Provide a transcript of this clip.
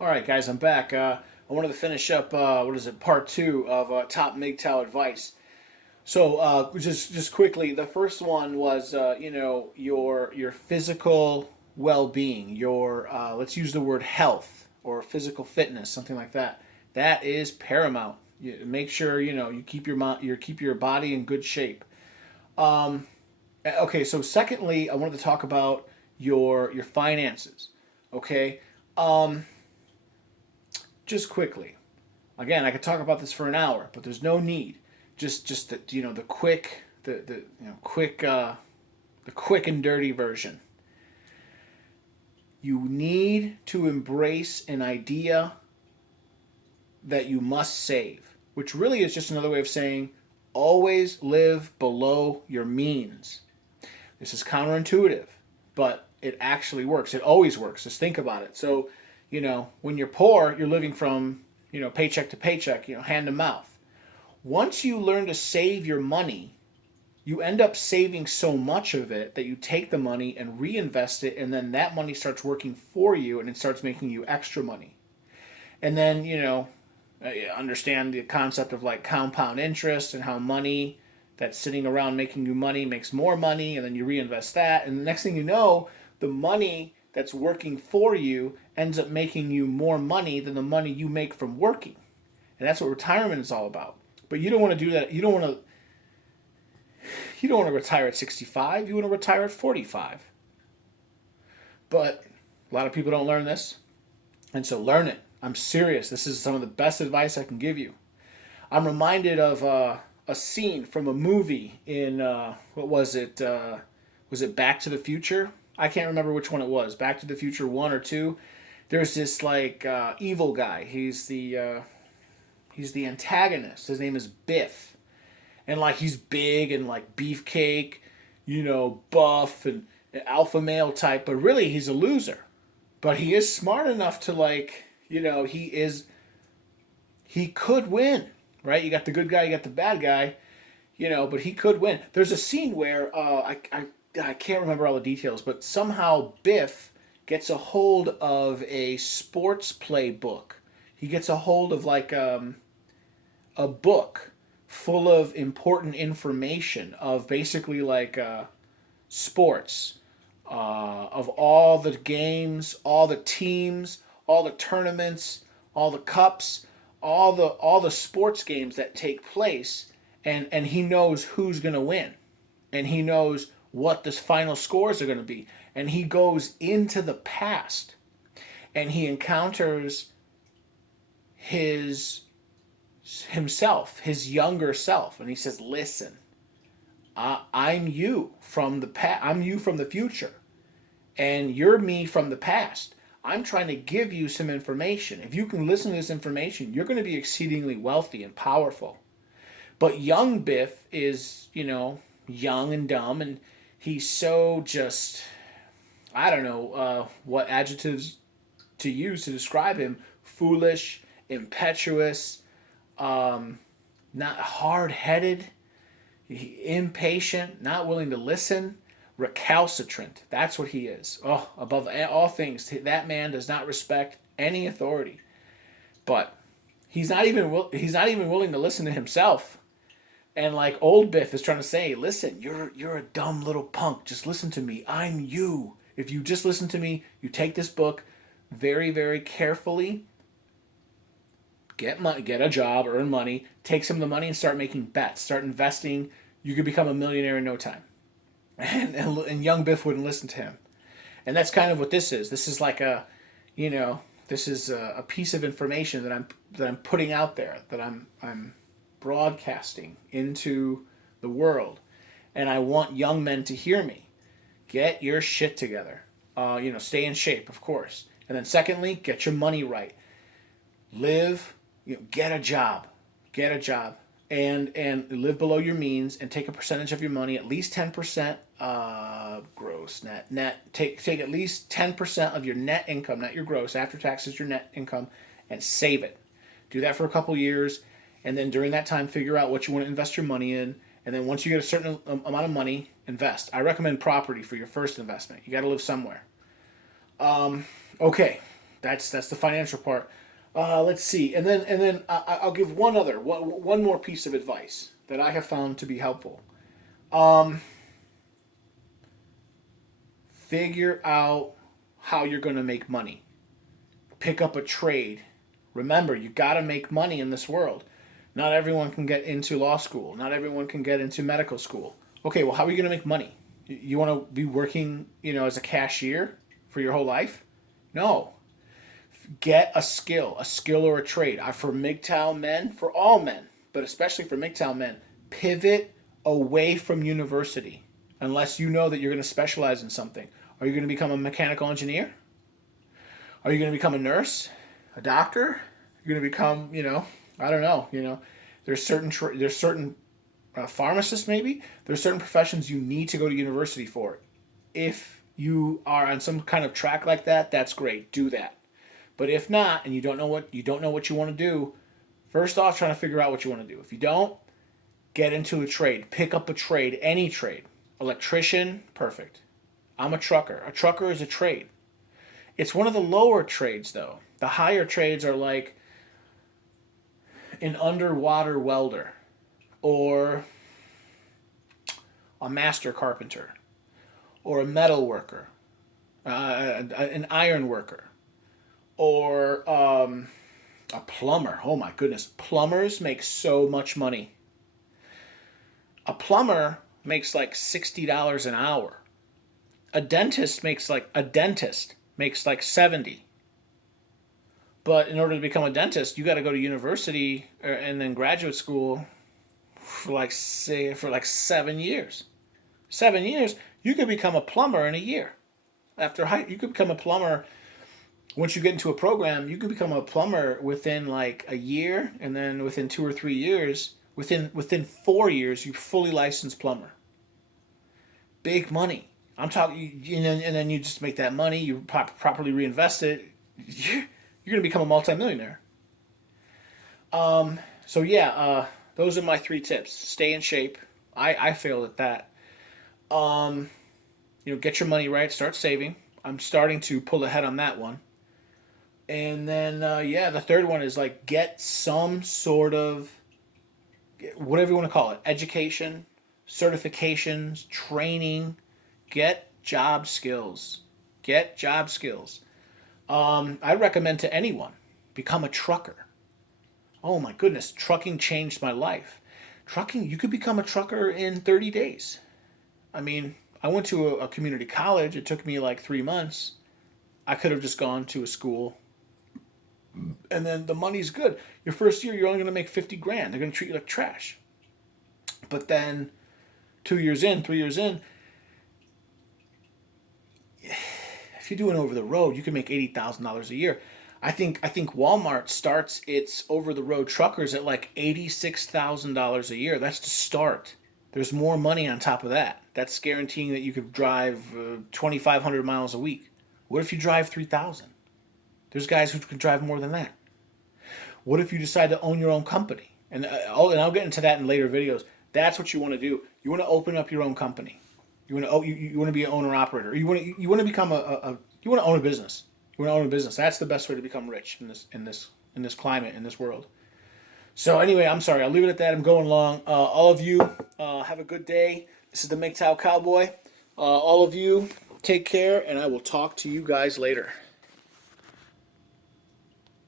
All right, guys, I'm back. I wanted to finish up, part two of top Mgtow advice. So, just quickly, the first one was, your physical well-being, your let's use the word health or physical fitness, something like that. That is paramount. Make sure you keep your body in good shape. Um, okay, so secondly, I wanted to talk about your finances. Okay, um, just quickly. Again, I could talk about this for an hour, but there's no need. Just the quick the quick and dirty version. You need to embrace an idea that you must save, which really is just another way of saying always live below your means. This is counterintuitive, but it actually works. It always works. Just think about it. So, when you're poor, you're living from, paycheck to paycheck, hand to mouth. Once you learn to save your money, you end up saving so much of it that you take the money and reinvest it, and then that money starts working for you and it starts making you extra money. And then, understand the concept of like compound interest and how money that's sitting around making you money makes more money, and then you reinvest that. And the next thing you know, the money that's working for you ends up making you more money than the money you make from working. And that's what retirement is all about. But you don't want to do that. You don't want to retire at 65. You want to retire at 45. But a lot of people don't learn this. And so learn it. I'm serious. This is some of the best advice I can give you. I'm reminded of a scene from a movie in, what was it? Was it Back to the Future? I can't remember which one it was. Back to the Future 1 or 2. There's this like evil guy. He's the antagonist. His name is Biff. And like he's big and like beefcake, buff and alpha male type, but really he's a loser. But he is smart enough to like, he could win, right? You got the good guy, you got the bad guy, but he could win. There's a scene where I can't remember all the details, but somehow Biff gets a hold of a sports play book. He gets a hold of like a book full of important information of basically like sports, of all the games, all the teams, all the tournaments, all the cups, all the sports games that take place, and he knows who's going to win, and he knows what the final scores are going to be, and he goes into the past, and he encounters his himself, his younger self, and he says, "Listen, I'm you from the past. I'm you from the future, and you're me from the past. I'm trying to give you some information. If you can listen to this information, you're going to be exceedingly wealthy and powerful." But young Biff is, young and dumb, and he's so just, I don't know what adjectives to use to describe him: foolish, impetuous, not hard headed, impatient, not willing to listen, recalcitrant. That's what he is. Oh, above all things, that man does not respect any authority. But he's not even willing to listen to himself. And like old Biff is trying to say, listen, you're a dumb little punk. Just listen to me. I'm you. If you just listen to me, you take this book very, very carefully, get money, get a job, earn money, take some of the money and start making bets, start investing. You could become a millionaire in no time. And young Biff wouldn't listen to him. And that's kind of what this is. This is like this is a piece of information that I'm putting out there, that I'm broadcasting into the world, and I want young men to hear me. Get your shit together. Stay in shape, of course. And then secondly, get your money right. Live, get a job. Get a job. And live below your means, and take a percentage of your money, at least 10% gross, net. Take at least 10% of your net income, not your gross, after taxes, your net income, and save it. Do that for a couple years, and then during that time, figure out what you want to invest your money in. And then once you get a certain amount of money, invest. I recommend property for your first investment. You got to live somewhere. Okay, That's the financial part. Let's see, and then I'll give one more piece of advice that I have found to be helpful. Um, Figure out how you're going to make money. Pick up a trade. Remember, you got to make money in this world. Not everyone can get into law school. Not everyone can get into medical school. Okay, well, how are you going to make money? You want to be working, as a cashier for your whole life? No. Get a skill or a trade. For Mgtow men, for all men, but especially for Mgtow men, pivot away from university unless you know that you're going to specialize in something. Are you going to become a mechanical engineer? Are you going to become a nurse, a doctor? You're going to become, I don't know. There's certain pharmacists maybe. There's certain professions you need to go to university for. If you are on some kind of track like that, that's great. Do that. But if not, and you don't know what you want to do, first off, trying to figure out what you want to do. If you don't, get into a trade. Pick up a trade, any trade. Electrician, perfect. I'm a trucker. A trucker is a trade. It's one of the lower trades, though. The higher trades are like an underwater welder or a master carpenter or a metal worker, an iron worker, or a plumber. Oh my goodness. Plumbers make so much money. A plumber makes like $60 an hour. A dentist makes like 70. But in order to become a dentist, you got to go to university and then graduate school for like 7 years. 7 years, you could become a plumber in a year. You could become a plumber once you get into a program. You could become a plumber within like a year, and then within 2 or 3 years, within 4 years, you're fully licensed plumber. Big money. I'm talking, and then you just make that money. You properly reinvest it. You're gonna become a multimillionaire. So yeah, those are my 3 tips. Stay in shape. I failed at that. Get your money right. Start saving. I'm starting to pull ahead on that one. And then the third one is like get some sort of whatever you want to call it, education, certifications, training. Get job skills. Get job skills. I recommend to anyone become a trucker. Oh my goodness, trucking changed my life. Trucking, you could become a trucker in 30 days. I mean, I went to a community college. It took me like 3 months. I could have just gone to a school, and then the money's good. Your first year, you're only going to make 50 grand. They're going to treat you like trash. But then 2 years in, 3 years in, if you're doing over the road, you can make $80,000 a year. I think Walmart starts its over the road truckers at like $86,000 a year. That's to start. There's more money on top of that. That's guaranteeing that you could drive 2,500 miles a week. What if you drive 3,000? There's guys who can drive more than that. What if you decide to own your own company? And I'll get into that in later videos. That's what you want to do. You want to open up your own company. You want to be an owner operator. You want to become you want to own a business. You want to own a business. That's the best way to become rich in this climate, in this world. So anyway, I'm sorry. I'll leave it at that. I'm going long. All of you have a good day. This is the Mgtow Cowboy. All of you take care, and I will talk to you guys later.